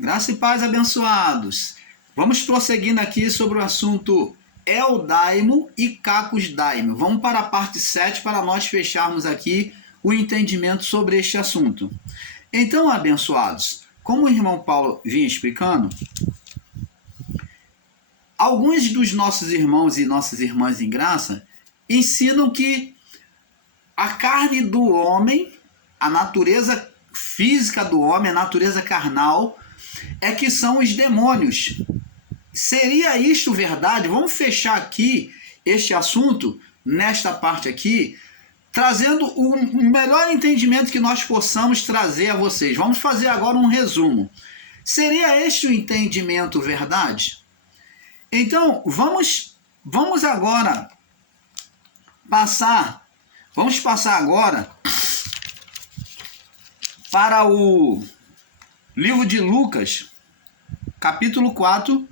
Graça e paz, abençoados. Vamos prosseguindo aqui sobre o assunto Eudaimo e Cacos Daimo. Vamos para a parte 7 para nós fecharmos aqui o entendimento sobre este assunto. Então, abençoados, como o irmão Paulo vinha explicando, alguns dos nossos irmãos e nossas irmãs em graça ensinam que a carne do homem, a natureza física do homem, a natureza carnal, é que são os demônios. Seria isto verdade? Vamos fechar aqui este assunto, nesta parte aqui, trazendo o melhor entendimento que nós possamos trazer a vocês. Vamos fazer agora um resumo. Seria este o entendimento verdade? Então, vamos agora passar agora para o livro de Lucas, capítulo 4,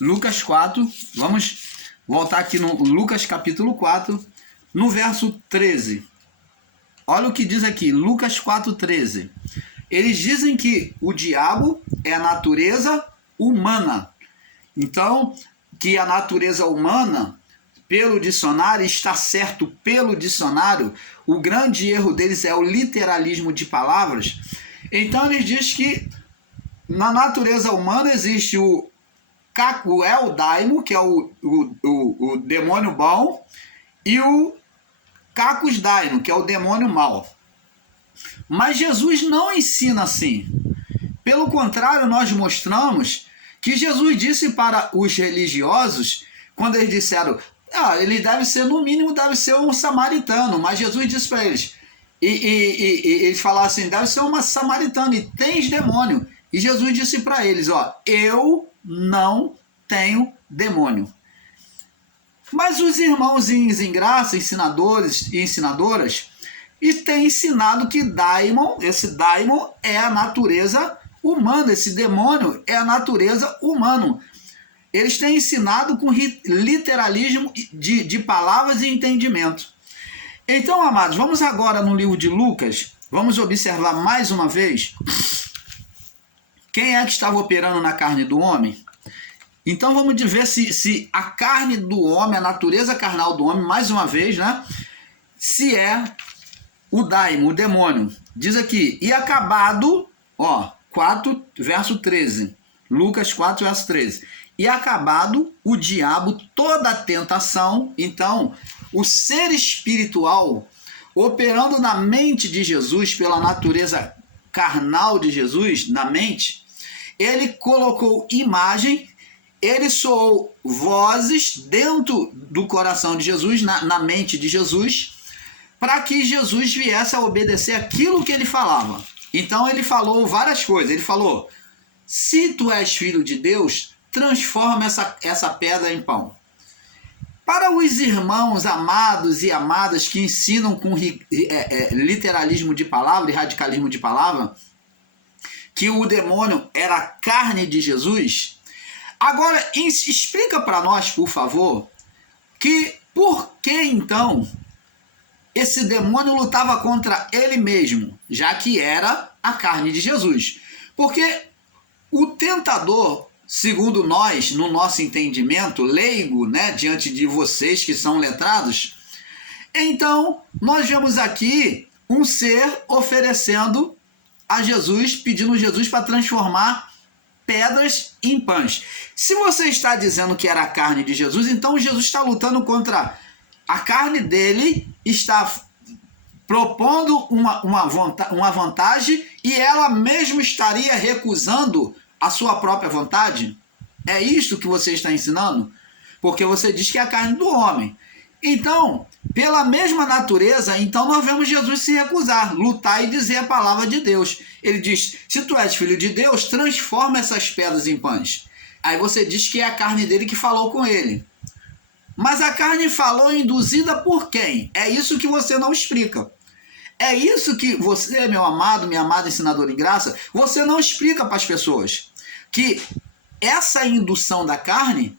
Lucas 4, vamos voltar aqui no Lucas capítulo 4, no verso 13. Olha o que diz aqui, Lucas 4:13. Eles dizem que o diabo é a natureza humana. Então, que a natureza humana, pelo dicionário, está certo pelo dicionário, o grande erro deles é o literalismo de palavras. Então, eles dizem que na natureza humana existe o Eudaimo, que é o demônio bom, e o Cacos Daimo, que é o demônio mau. Mas Jesus não ensina assim. Pelo contrário, nós mostramos que Jesus disse para os religiosos, quando eles disseram, ele deve ser, no mínimo, deve ser um samaritano, mas Jesus disse para eles, e eles falaram assim, deve ser uma samaritana, e tens demônio. E Jesus disse para eles, eu não tenho demônio. Mas os irmãozinhos em graça, ensinadores e ensinadoras, têm ensinado que esse daimon é a natureza humana, esse demônio é a natureza humana. Eles têm ensinado com literalismo de palavras e entendimento. Então, amados, vamos agora no livro de Lucas, vamos observar mais uma vez quem é que estava operando na carne do homem. Então vamos ver se a carne do homem, a natureza carnal do homem, mais uma vez, né? Se é o daimon, o demônio. Diz aqui, e acabado, 4, verso 13. Lucas 4, verso 13. E acabado o diabo toda a tentação, então, o ser espiritual operando na mente de Jesus, pela natureza carnal de Jesus, na mente, ele colocou imagem, ele soou vozes dentro do coração de Jesus, na mente de Jesus, para que Jesus viesse a obedecer aquilo que ele falava. Então ele falou várias coisas. Ele falou, se tu és filho de Deus, transforma essa pedra em pão. Para os irmãos amados e amadas que ensinam com literalismo de palavra e radicalismo de palavra, que o demônio era a carne de Jesus, agora explica para nós, por favor, que por que então esse demônio lutava contra ele mesmo, já que era a carne de Jesus. Porque o tentador, segundo nós, no nosso entendimento leigo, né, diante de vocês que são letrados, então nós vemos aqui um ser oferecendo a Jesus, pedindo Jesus para transformar pedras em pães. Se você está dizendo que era a carne de Jesus, então Jesus está lutando contra a carne dele, está propondo uma vantagem e ela mesmo estaria recusando a sua própria vontade? É isto que você está ensinando? Porque você diz que é a carne do homem. Então, pela mesma natureza, então nós vemos Jesus se recusar, lutar e dizer a palavra de Deus. Ele diz, se tu és filho de Deus, transforma essas pedras em pães. Aí você diz que é a carne dele que falou com ele. Mas a carne falou induzida por quem? É isso que você não explica. É isso que você, meu amado, minha amada ensinadora em graça, você não explica para as pessoas. Que essa indução da carne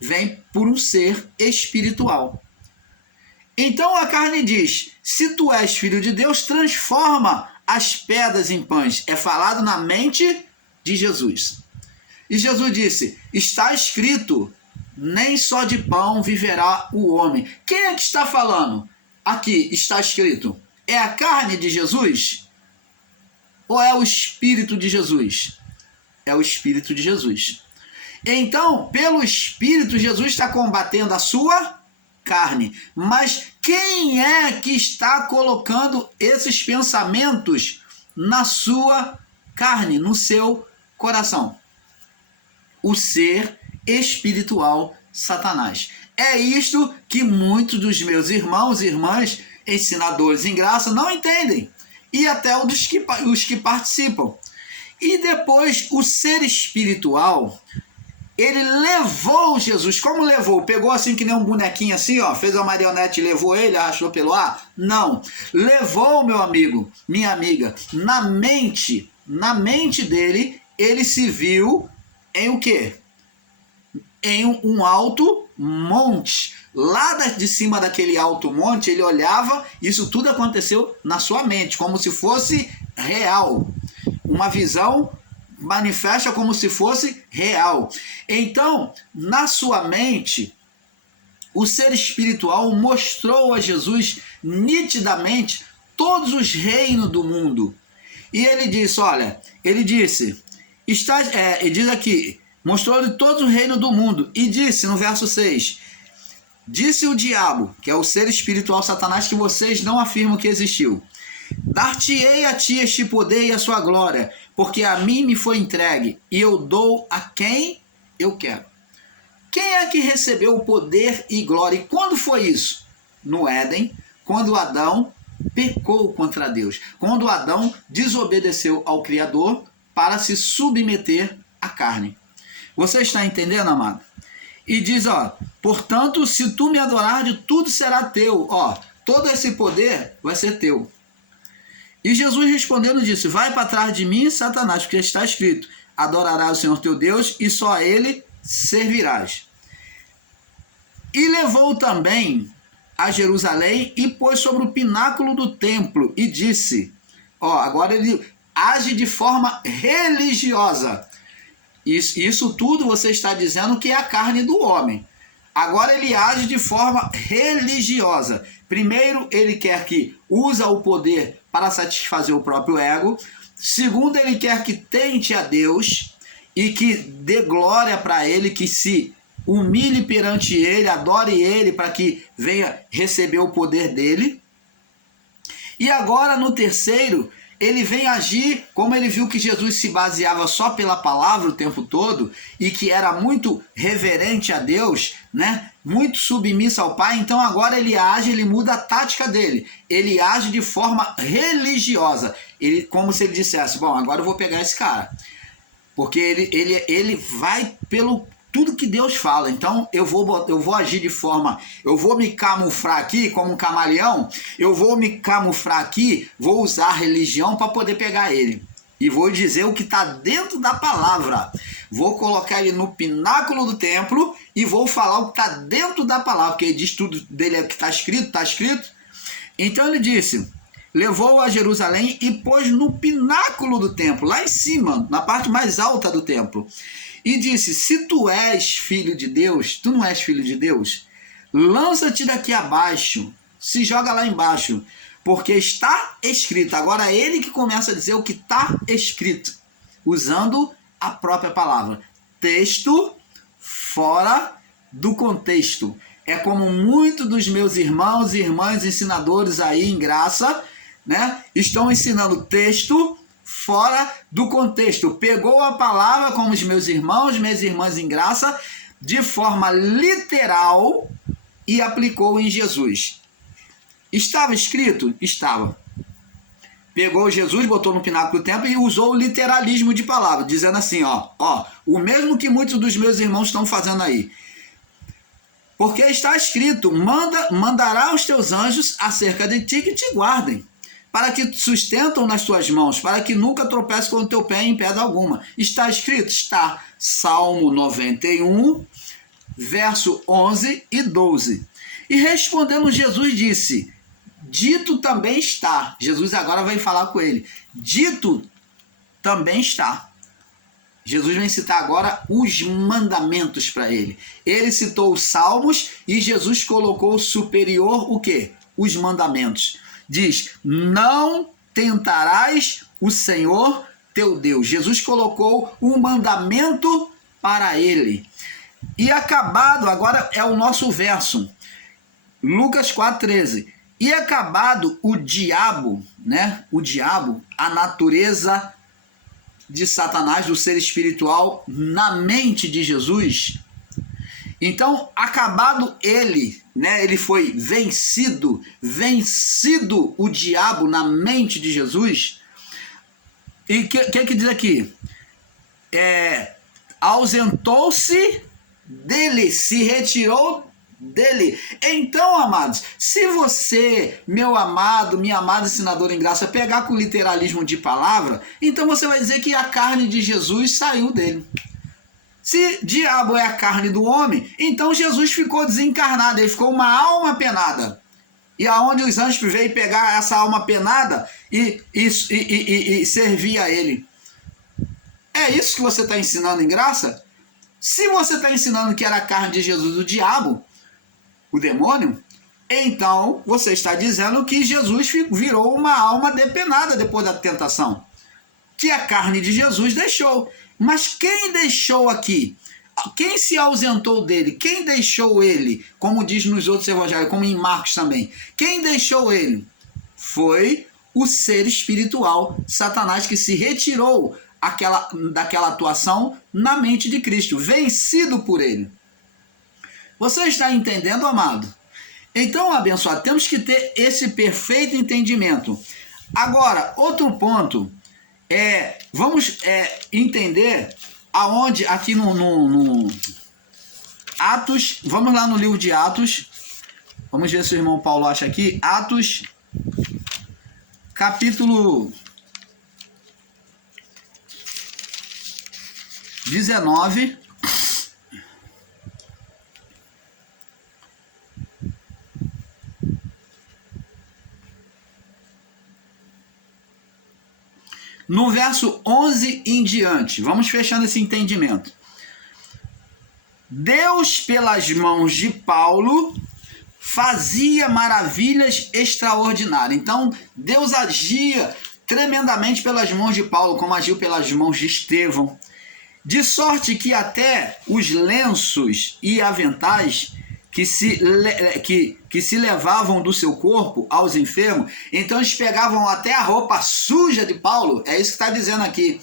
vem por um ser espiritual. Então a carne diz, se tu és filho de Deus, transforma as pedras em pães. É falado na mente de Jesus. E Jesus disse: está escrito, nem só de pão viverá o homem. Quem é que está falando? Aqui está escrito. É a carne de Jesus? Ou é o Espírito de Jesus? É o Espírito de Jesus. Então, pelo Espírito, Jesus está combatendo a sua carne. Mas quem é que está colocando esses pensamentos na sua carne, no seu coração? O ser espiritual Satanás. É isto que muitos dos meus irmãos e irmãs, ensinadores em graça, não entendem. E até os que participam. E depois, o ser espiritual, ele levou Jesus. Como levou? Pegou assim que nem um bonequinho assim, ó, fez uma marionete e levou ele, arrastou pelo ar? Não. Levou, meu amigo, minha amiga, na mente dele, ele se viu em o quê? Em um alto monte. Lá de cima daquele alto monte, ele olhava, isso tudo aconteceu na sua mente, como se fosse real. Uma visão manifesta como se fosse real. Então, na sua mente, o ser espiritual mostrou a Jesus nitidamente todos os reinos do mundo. E ele disse, olha, ele disse, ele diz aqui, mostrou-lhe todos os reinos do mundo, e disse no verso 6, disse o diabo, que é o ser espiritual Satanás, que vocês não afirmam que existiu, dar-te-ei a ti este poder e a sua glória, porque a mim me foi entregue, e eu dou a quem eu quero. Quem é que recebeu o poder e glória? E quando foi isso? No Éden, quando Adão pecou contra Deus, quando Adão desobedeceu ao Criador para se submeter à carne. Você está entendendo, amado? E diz, ó, portanto, se tu me adorares, tudo será teu. Ó, todo esse poder vai ser teu. E Jesus respondendo disse, vai para trás de mim, Satanás, porque está escrito, adorarás o Senhor teu Deus e só a ele servirás. E levou também a Jerusalém e pôs sobre o pináculo do templo e disse, ó, agora ele age de forma religiosa. Isso tudo você está dizendo que é a carne do homem. Agora ele age de forma religiosa. Primeiro, ele quer que usa o poder para satisfazer o próprio ego. Segundo, ele quer que tente a Deus e que dê glória para ele, que se humilhe perante ele, adore ele para que venha receber o poder dele. E agora, no terceiro, ele vem agir, como ele viu que Jesus se baseava só pela palavra o tempo todo e que era muito reverente a Deus, né? Muito submisso ao Pai, então agora ele age, ele muda a tática dele. Ele age de forma religiosa, como se ele dissesse, bom, agora eu vou pegar esse cara. Porque ele vai pelo tudo que Deus fala. Então eu vou agir de forma, eu vou me camuflar aqui como um camaleão, eu vou me camuflar aqui, vou usar a religião para poder pegar ele. E vou dizer o que está dentro da palavra. Vou colocar ele no pináculo do templo e vou falar o que está dentro da palavra, porque ele diz tudo dele que está escrito, está escrito. Então ele disse, levou a Jerusalém e pôs no pináculo do templo, lá em cima, na parte mais alta do templo. E disse, se tu és filho de Deus, tu não és filho de Deus? Lança-te daqui abaixo, se joga lá embaixo, porque está escrito. Agora é ele que começa a dizer o que está escrito, usando a própria palavra. Texto fora do contexto. É como muitos dos meus irmãos e irmãs ensinadores aí em graça, né, estão ensinando texto fora do contexto. Pegou a palavra, como os meus irmãos, minhas irmãs em graça, de forma literal e aplicou em Jesus. Estava escrito? Estava. Pegou Jesus, botou no pináculo do templo e usou o literalismo de palavra, dizendo assim, ó, o mesmo que muitos dos meus irmãos estão fazendo aí. Porque está escrito, mandará os teus anjos acerca de ti que te guardem, para que te sustentam nas tuas mãos, para que nunca tropece com o teu pé em pedra alguma. Está escrito? Está. Salmo 91, verso 11 e 12. E respondendo Jesus disse, dito também está. Jesus agora vai falar com ele. Dito também está. Jesus vem citar agora os mandamentos para ele. Ele citou os salmos e Jesus colocou superior o quê? Os mandamentos. Diz, não tentarás o Senhor teu Deus. Jesus colocou um mandamento para ele. E acabado, agora é o nosso verso, Lucas 4,13. E acabado o diabo, né? O diabo, a natureza de Satanás, do ser espiritual, na mente de Jesus. Então, acabado ele, né? Ele foi vencido o diabo na mente de Jesus. E o que diz aqui? Ausentou-se dele, se retirou dele. Então, amados, se você, meu amado, minha amada ensinadora em graça, pegar com o literalismo de palavra, então você vai dizer que a carne de Jesus saiu dele. Se diabo é a carne do homem, então Jesus ficou desencarnado, ele ficou uma alma penada. E aonde os anjos veio pegar essa alma penada e servir a ele. É isso que você está ensinando em graça? Se você está ensinando que era a carne de Jesus o diabo, o demônio, então você está dizendo que Jesus virou uma alma depenada depois da tentação, que a carne de Jesus deixou. Mas quem deixou aqui? Quem se ausentou dele? Quem deixou ele? Como diz nos outros evangelhos, como em Marcos também. Quem deixou ele? Foi o ser espiritual, Satanás, que se retirou daquela atuação na mente de Cristo, vencido por ele. Você está entendendo, amado? Então, abençoado, temos que ter esse perfeito entendimento. Agora, outro ponto, vamos entender aonde, aqui no Atos, vamos lá no livro de Atos, vamos ver se o irmão Paulo acha aqui, Atos, capítulo 19, no verso 11 em diante, vamos fechando esse entendimento. Deus, pelas mãos de Paulo, fazia maravilhas extraordinárias. Então, Deus agia tremendamente pelas mãos de Paulo, como agiu pelas mãos de Estevão. De sorte que até os lenços e aventais que se levavam do seu corpo aos enfermos, então eles pegavam até a roupa suja de Paulo, é isso que está dizendo aqui.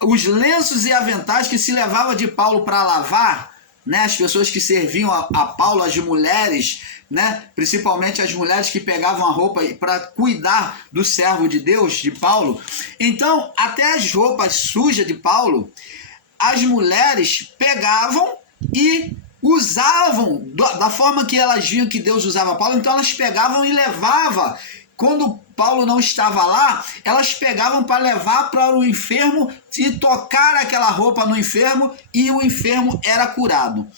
Os lenços e aventais que se levavam de Paulo para lavar, né, as pessoas que serviam a Paulo, as mulheres, né, principalmente as mulheres que pegavam a roupa para cuidar do servo de Deus, de Paulo. Então, até as roupas sujas de Paulo, as mulheres pegavam e usavam da forma que elas viam que Deus usava Paulo, então elas pegavam e levavam. Quando Paulo não estava lá, elas pegavam para levar para o enfermo e tocar aquela roupa no enfermo e o enfermo era curado.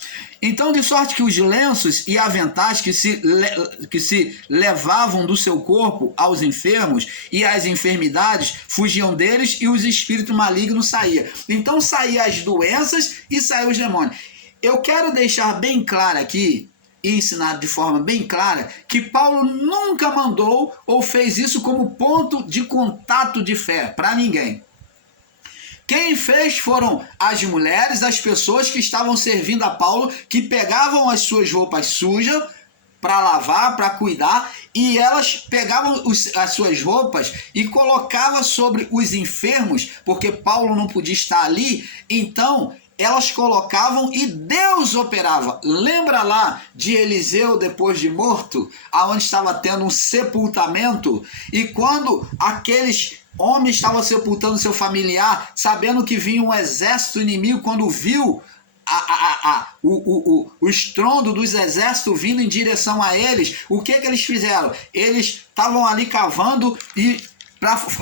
Então, de sorte que os lenços e aventais que se levavam do seu corpo aos enfermos e as enfermidades fugiam deles e os espíritos malignos saíam. Então, saíam as doenças e saíam os demônios. Eu quero deixar bem claro aqui, e ensinar de forma bem clara, que Paulo nunca mandou ou fez isso como ponto de contato de fé para ninguém. Quem fez foram as mulheres, as pessoas que estavam servindo a Paulo, que pegavam as suas roupas sujas para lavar, para cuidar, e elas pegavam as suas roupas e colocavam sobre os enfermos, porque Paulo não podia estar ali, então elas colocavam e Deus operava. Lembra lá de Eliseu depois de morto, aonde estava tendo um sepultamento, e quando aqueles homens estavam sepultando seu familiar, sabendo que vinha um exército inimigo, quando viu o estrondo dos exércitos vindo em direção a eles, o que eles fizeram? Eles estavam ali cavando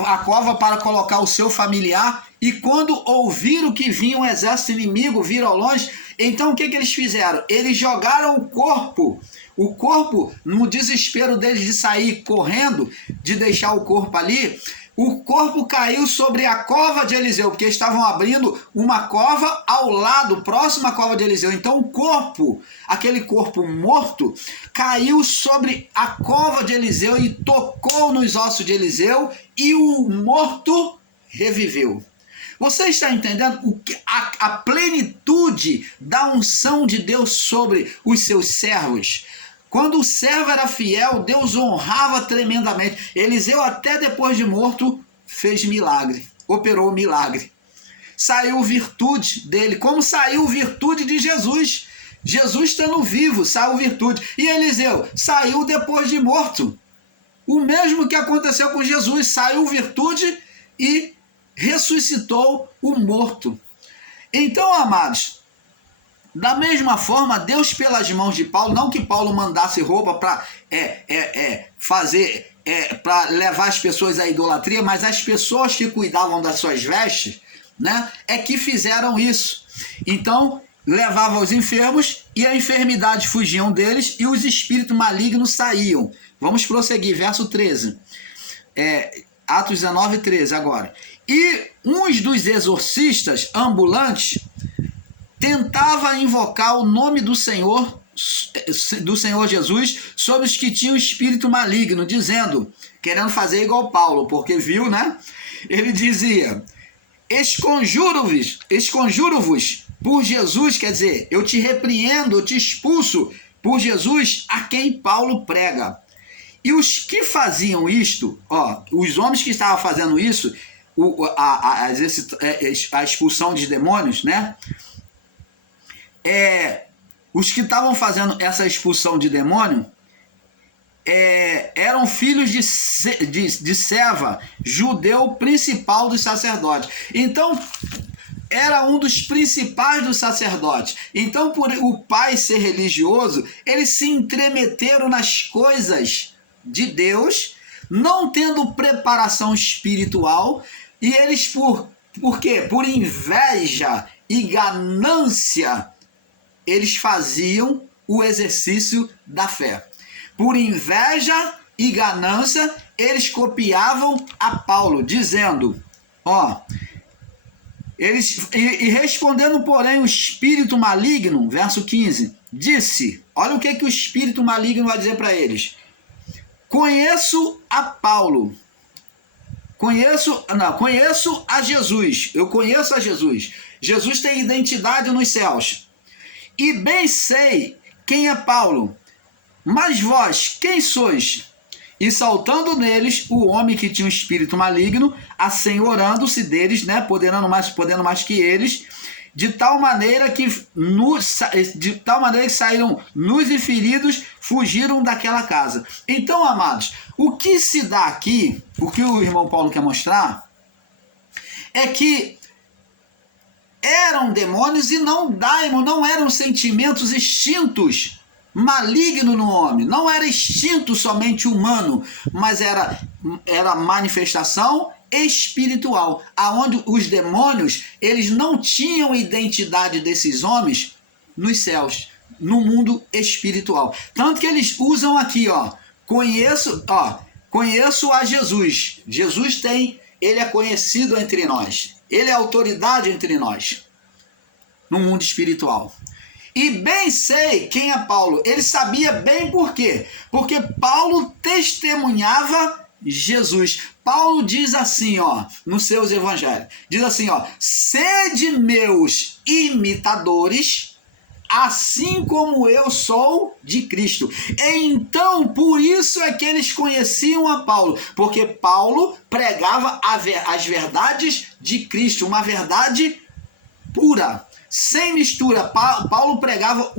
a cova para colocar o seu familiar, e quando ouviram que vinha um exército inimigo, viram ao longe, então o que eles fizeram? Eles jogaram o corpo, no desespero deles de sair correndo, de deixar o corpo ali, o corpo caiu sobre a cova de Eliseu, porque estavam abrindo uma cova ao lado, próxima à cova de Eliseu. Então o corpo, aquele corpo morto, caiu sobre a cova de Eliseu e tocou nos ossos de Eliseu, e o morto reviveu. Você está entendendo a plenitude da unção de Deus sobre os seus servos? Quando o servo era fiel, Deus honrava tremendamente. Eliseu, até depois de morto, fez milagre, operou milagre. Saiu virtude dele, como saiu virtude de Jesus. Jesus estando vivo, saiu virtude. E Eliseu saiu depois de morto. O mesmo que aconteceu com Jesus, saiu virtude e ressuscitou o morto. Então, amados, da mesma forma, Deus, pelas mãos de Paulo, não que Paulo mandasse roupa para para levar as pessoas à idolatria, mas as pessoas que cuidavam das suas vestes, né, é que fizeram isso. Então, levavam os enfermos e a enfermidade fugiam deles e os espíritos malignos saíam. Vamos prosseguir, verso 13. Atos 19, 13 agora. E uns dos exorcistas ambulantes tentava invocar o nome do Senhor Jesus sobre os que tinham espírito maligno, dizendo, querendo fazer igual Paulo, porque viu, né? Ele dizia, esconjuro-vos por Jesus, quer dizer, eu te repreendo, eu te expulso por Jesus a quem Paulo prega. E os que faziam isto, os homens que estavam fazendo isso, a expulsão de demônios, né? Os que estavam fazendo essa expulsão de demônio eram filhos de Seva, judeu principal dos sacerdotes. Então, era um dos principais dos sacerdotes. Então, por o pai ser religioso, eles se entremeteram nas coisas de Deus, não tendo preparação espiritual, e eles por quê? Por inveja e ganância, eles faziam o exercício da fé. Por inveja e ganância, eles copiavam a Paulo, dizendo, respondendo, porém, o espírito maligno, verso 15, disse, olha o que o espírito maligno vai dizer para eles. Conheço a Paulo, conheço a Jesus, eu conheço a Jesus. Jesus tem identidade nos céus. E bem sei quem é Paulo, mas vós, quem sois? E saltando neles, o homem que tinha um espírito maligno, assenhorando-se deles, né, podendo mais que eles, de tal maneira que saíram nus e feridos, fugiram daquela casa. Então, amados, o que se dá aqui, o que o irmão Paulo quer mostrar, é que eram demônios e não eram sentimentos extintos, maligno no homem, não era instinto somente humano, mas era manifestação espiritual, aonde os demônios, eles não tinham identidade desses homens nos céus, no mundo espiritual. Tanto que eles usam aqui, conheço a Jesus. Jesus ele é conhecido entre nós. Ele é autoridade entre nós, no mundo espiritual. E bem sei quem é Paulo. Ele sabia bem por quê? Porque Paulo testemunhava Jesus. Paulo diz assim, nos seus evangelhos. Diz assim, sede meus imitadores, assim como eu sou de Cristo. Então, por isso é que eles conheciam a Paulo, porque Paulo pregava as verdades de Cristo, uma verdade pura, sem mistura. Paulo pregava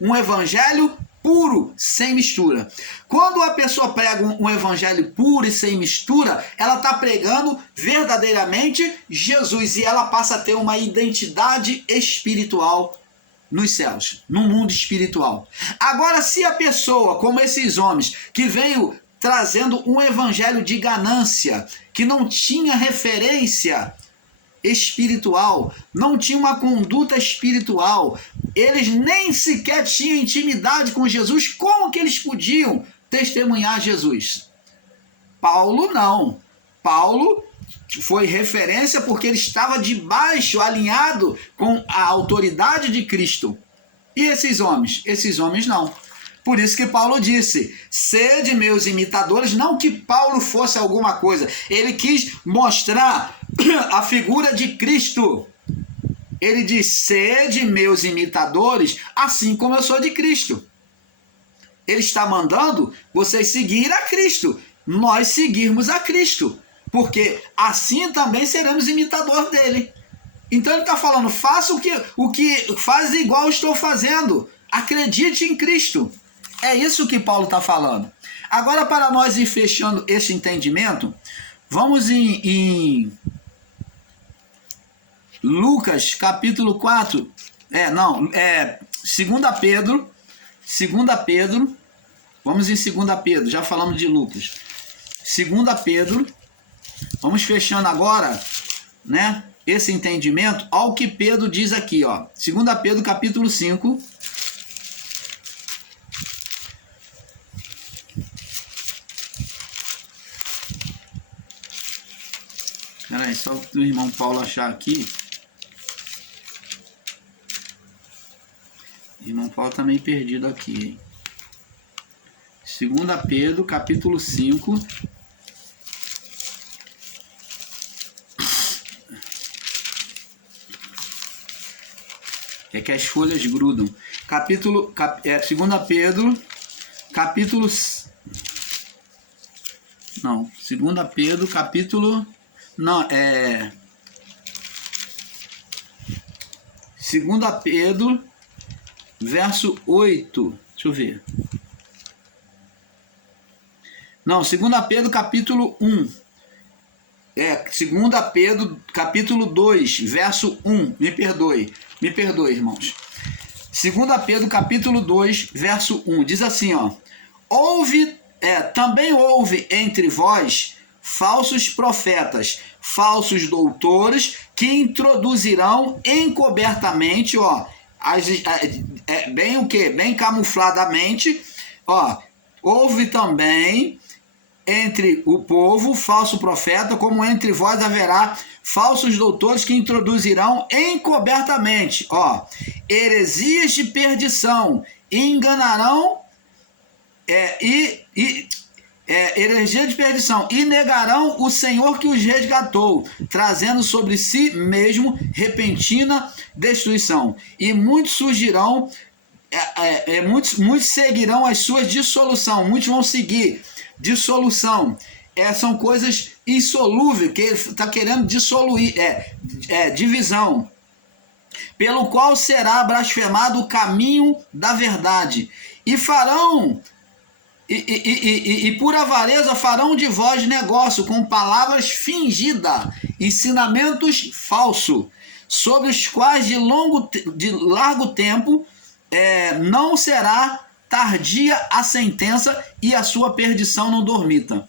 um evangelho puro, sem mistura. Quando a pessoa prega um evangelho puro e sem mistura, ela está pregando verdadeiramente Jesus, e ela passa a ter uma identidade espiritual nos céus, no mundo espiritual. Agora, se a pessoa, como esses homens, que veio trazendo um evangelho de ganância, que não tinha referência espiritual, não tinha uma conduta espiritual, eles nem sequer tinham intimidade com Jesus, como que eles podiam testemunhar Jesus? Paulo não. Paulo foi referência porque ele estava debaixo, alinhado com a autoridade de Cristo. E esses homens? Esses homens não. Por isso que Paulo disse, sede meus imitadores, não que Paulo fosse alguma coisa, ele quis mostrar a figura de Cristo. Ele diz, sede meus imitadores, assim como eu sou de Cristo. Ele está mandando vocês seguir a Cristo, nós seguirmos a Cristo, porque assim também seremos imitadores dele. Então ele está falando, faça o que faz igual eu estou fazendo, acredite em Cristo. É isso que Paulo está falando. Agora, para nós ir fechando esse entendimento, vamos em Lucas capítulo 4, 2 Pedro, vamos em 2 Pedro, já falamos de Lucas. 2 Pedro, vamos fechando agora, né, esse entendimento, ao que Pedro diz aqui, ó. 2 Pedro capítulo 5, peraí, só o irmão Paulo achar aqui. O irmão Paulo está meio perdido aqui, hein? 2 Pedro, capítulo 5. É que as folhas grudam. 2 Pedro, capítulo... Não, 2 Pedro, capítulo... Não, 2 Pedro, verso 8. Deixa eu ver. Não, 2 Pedro, capítulo 1. 2 Pedro, capítulo 2, verso 1. Me perdoe, irmãos. 2 Pedro, capítulo 2, verso 1. Diz assim, ó. Também houve entre vós falsos profetas, falsos doutores, que introduzirão encobertamente, ó, bem o quê? Bem camufladamente, ó, houve também entre o povo falso profeta, como entre vós haverá falsos doutores que introduzirão encobertamente, ó, heresias de perdição, enganarão heresia de perdição, e negarão o Senhor que os resgatou, trazendo sobre si mesmo repentina destruição. E muitos surgirão, muitos seguirão as suas dissolução, muitos vão seguir dissolução. São coisas insolúveis, que ele está querendo dissoluir, divisão. Pelo qual será blasfemado o caminho da verdade. E farão... E por avareza farão de vós negócio com palavras fingidas, ensinamentos falsos, sobre os quais de largo tempo não será tardia a sentença e a sua perdição não dormita.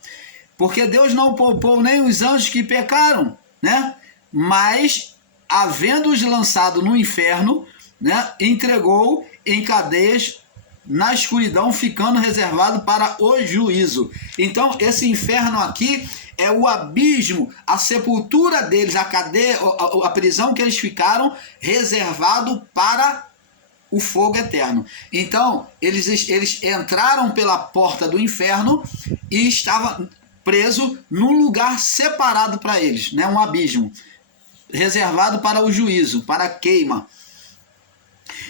Porque Deus não poupou nem os anjos que pecaram, né? Mas, havendo-os lançado no inferno, né, entregou em cadeias na escuridão, ficando reservado para o juízo. Então, esse inferno aqui é o abismo, a sepultura deles, a cadeia, a prisão que eles ficaram, reservado para o fogo eterno. Então, eles entraram pela porta do inferno e estavam presos num lugar separado para eles, né? Um abismo, reservado para o juízo, para a queima.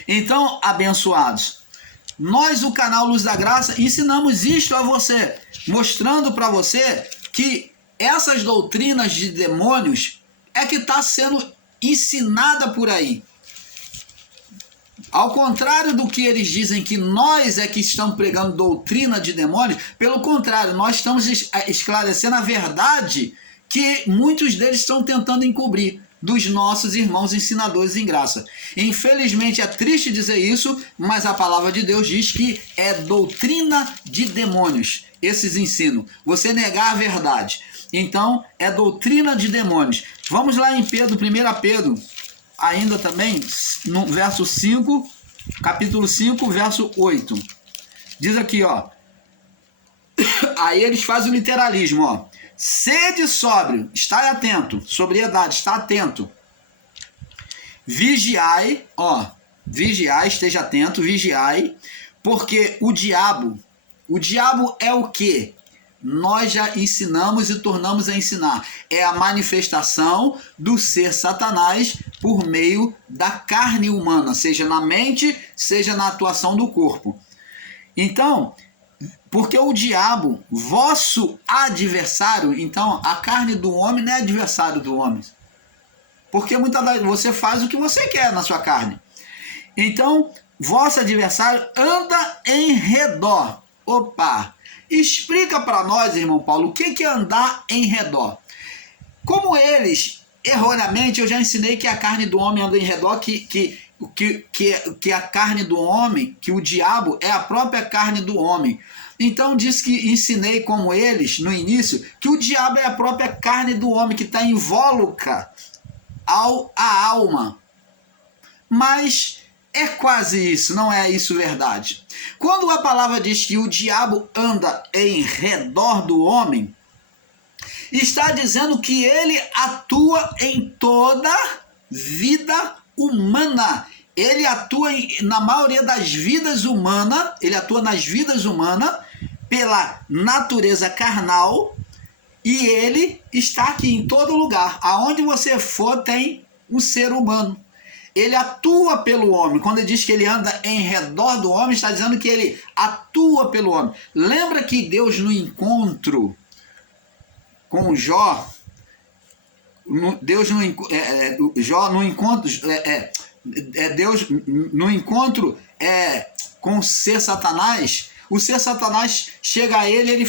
Então, abençoados, nós, o canal Luz da Graça, ensinamos isto a você, mostrando para você que essas doutrinas de demônios é que está sendo ensinada por aí. Ao contrário do que eles dizem que nós é que estamos pregando doutrina de demônios, pelo contrário, nós estamos esclarecendo a verdade que muitos deles estão tentando encobrir dos nossos irmãos ensinadores em graça. Infelizmente é triste dizer isso, mas a palavra de Deus diz que é doutrina de demônios, esses ensinos. Você negar a verdade. Então, é doutrina de demônios. Vamos lá em Pedro, 1 Pedro, ainda também, no verso 5, capítulo 5, verso 8. Diz aqui, ó. Aí eles fazem o literalismo, ó. Sede sóbrio, está atento, sobriedade, está atento. Vigiai, vigiai, esteja atento, vigiai, porque o diabo é o quê? Nós já ensinamos e tornamos a ensinar. É a manifestação do ser Satanás por meio da carne humana, seja na mente, seja na atuação do corpo. Então, porque o diabo, vosso adversário, então a carne do homem não é adversário do homem. Porque muitas vezes você faz o que você quer na sua carne. Então, vosso adversário anda em redor. Opa! Explica para nós, irmão Paulo, o que é andar em redor. Como eles, erroneamente, eu já ensinei que a carne do homem anda em redor, que a carne do homem, que o diabo é a própria carne do homem. Então disse que ensinei como eles, no início, que o diabo é a própria carne do homem, que está invólucra à alma. Mas é quase isso, não é isso verdade. Quando a palavra diz que o diabo anda em redor do homem, está dizendo que ele atua em toda vida humana. Ele atua na maioria das vidas humanas, ele atua nas vidas humanas pela natureza carnal, e ele está aqui em todo lugar. Aonde você for tem um ser humano. Ele atua pelo homem. Quando ele diz que ele anda em redor do homem, está dizendo que ele atua pelo homem. Lembra que Deus no encontro com Jó, Deus no encontro com o ser Satanás, o ser Satanás chega a ele,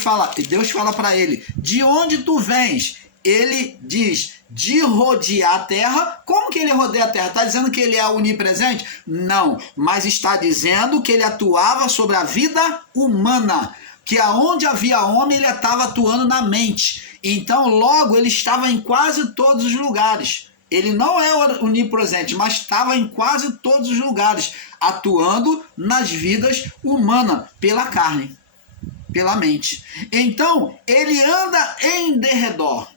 Deus fala para ele, de onde tu vens? Ele diz, de rodear a terra. Como que ele rodeia a terra? Está dizendo que ele é onipresente? Não, mas está dizendo que ele atuava sobre a vida humana, que aonde havia homem ele estava atuando na mente. Então logo ele estava em quase todos os lugares. Ele não é onipresente, mas estava em quase todos os lugares, atuando nas vidas humanas, pela carne, pela mente. Então, ele anda em derredor.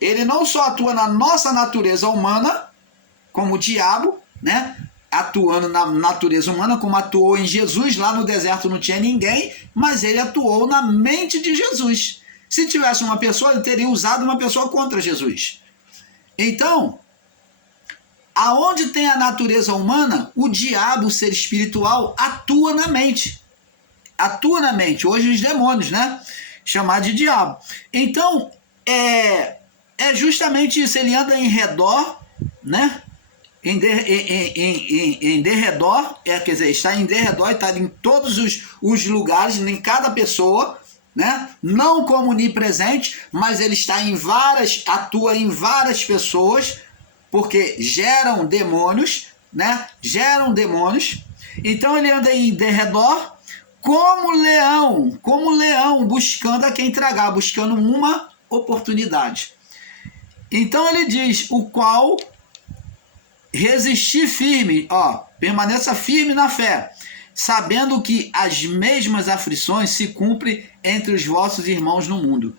Ele não só atua na nossa natureza humana, como o diabo, né? Atuando na natureza humana, como atuou em Jesus, lá no deserto não tinha ninguém, mas ele atuou na mente de Jesus. Se tivesse uma pessoa, ele teria usado uma pessoa contra Jesus. Então, aonde tem a natureza humana, o diabo, o ser espiritual, atua na mente. Atua na mente. Hoje os demônios, né? Chamar de diabo. Então, é justamente isso. Ele anda em redor, né? Em derredor, quer dizer, está em derredor, está em todos os lugares, em cada pessoa, né? Não como onipresente, mas ele está atua em várias pessoas, porque geram demônios, né? Geram demônios. Então ele anda em derredor como leão, buscando a quem tragar, buscando uma oportunidade. Então ele diz, o qual resistir firme, permaneça firme na fé, sabendo que as mesmas aflições se cumprem entre os vossos irmãos no mundo.